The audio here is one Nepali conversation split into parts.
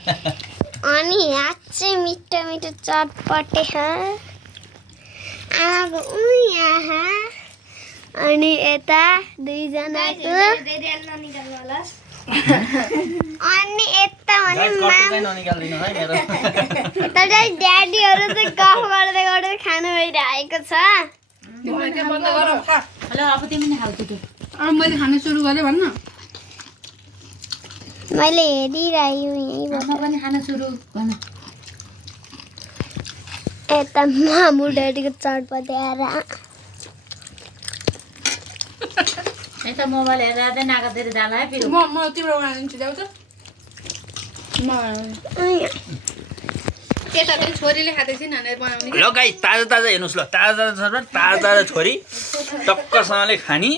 अनि अझै मिठो मिठो चटपटे छ आमाको यहाँ अनि यता दुईजनाको अनि यता भने ड्याडीहरू चाहिँ गफ गर्दै गर्दै खानु भइरहेको छ मैले खान सुरु गरेँ भन्न मैले हेरिरहेँ यहीँबाट पनि खान सुरु गर्न यता मामु ड्याडीको चटपटे आएर यता मोबाइल हेरेर नाकातिर जाला है फेरि म तिम्रो खानिदिन्छु ल्याउँछ यता पनि छोरीले खाँदैछ नि बनाउने ल गाइस ताजा ताजा हेर्नुहोस् ल ताजा ताजा छोरी टक्कसँगले खानी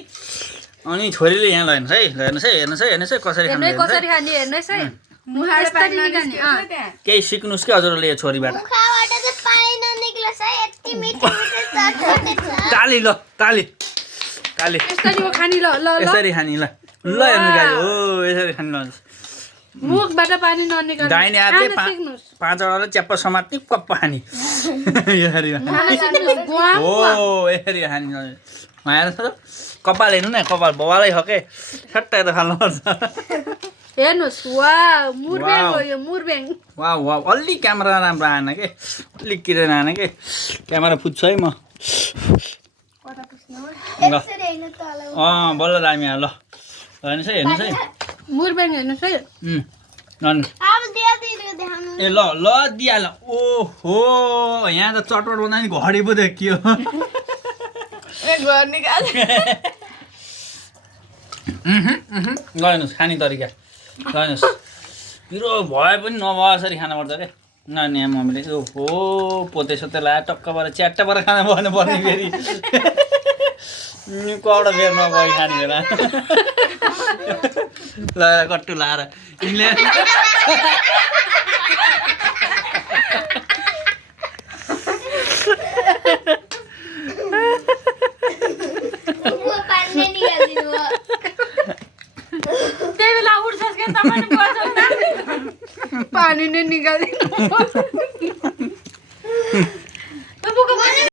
अनि छोरीले यहाँ ल हेर्नुहोस् है कसरी खाने कसरी खाने हेर्नुहोस् है केही सिक्नुहोस् कि हजुरले यो छोरीबाट मुखबाट चाहिँ पानी ननिक्लोस् है यति मिठो मिठो चटपटे छ ताली ल ताली ताली यसरी खानी ल यसरी खानी ल ल हेर्नु गाइस ओ यसरी खानी ल मुखबाट पानी ननिकाल्नु दाहिने हातले पाँचवटाले च्याप्प समात्ने कप्प खानी यसरी ओ यसरी खानी हेर्नुहोस् त कपाल हेर्नु न कपाल बवालै छ के सट्टै त खानुपर्छ हेर्नुहोस् वाह मुरब्याङ हो यो मुरब्याङ वाह वाह अलि क्यामेरा राम्रो आएन के अलिक किरेर आएन के क्यामेरा पुज्छु है म ल बल्ल दामी ल हेर्नुहोस् है मुरब्याङ हेर्नुहोस् है ए ल ल दिइहाल ओहो यहाँ त चटपट बनायो नि घडी पो देखियो ल हेर्नुहोस् खाने तरिका ल हेर्नुहोस् पिरो भए पनि नभए यसरी खानुपर्छ क्या नानी मम्मीले ओहो पोते सोते लगाएर टक्क भएर च्याट्ट भएर खाना भन्नु पर्ने फेरि कौडा फेर नभए खाने बेला ल कट्टु लाएर यिनले त्यही बेला उठ्छस् के तपाईँ पानी नै निकाल्दिनु